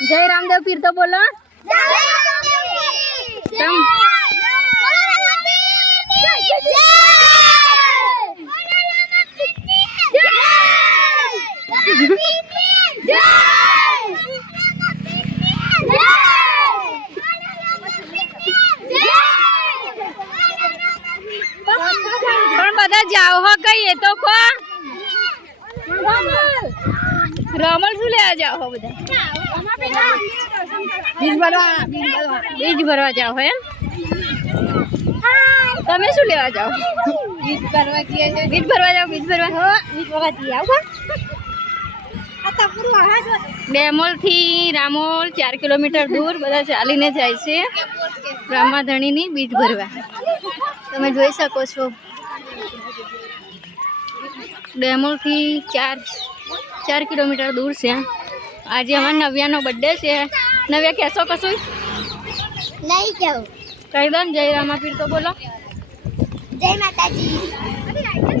जय रामदेव पीर तो बोलो। બધા જાઓ હો કઈ તો કો રમણ શું લેવા જાઓ હો બધા બીજ ભરવા જાઓ હો એમ તમે શું લેવા જાઓ બીજ ભરવા જાઓ બીજ ભરવા આવો ડેમોલ થી રામોલ 4 કિલોમીટર દૂર બધા ચાલીને જાય છે બ્રહ્માધણીની બીજ ભરવા તમે જોઈ શકો છો ડેમોલ થી 4 કિલોમીટર दूर से आज हमारे नव्या नो बर्थडे से नव्या कैसो कसुई नहीं क्यों कही दो जय रामा पीर तो बोलो जय माता जी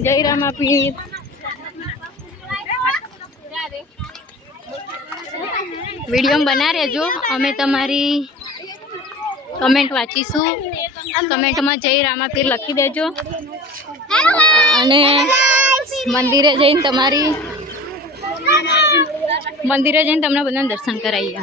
जय रामा पीर वीडियो में बना रहो अमे तमारी कमेंट वाँचीशू कमेंट में जय रामा पीर लखी देजो अने मंदिरे जईने तमारी मंदिरे जईने तमने बधाने दर्शन कराईए।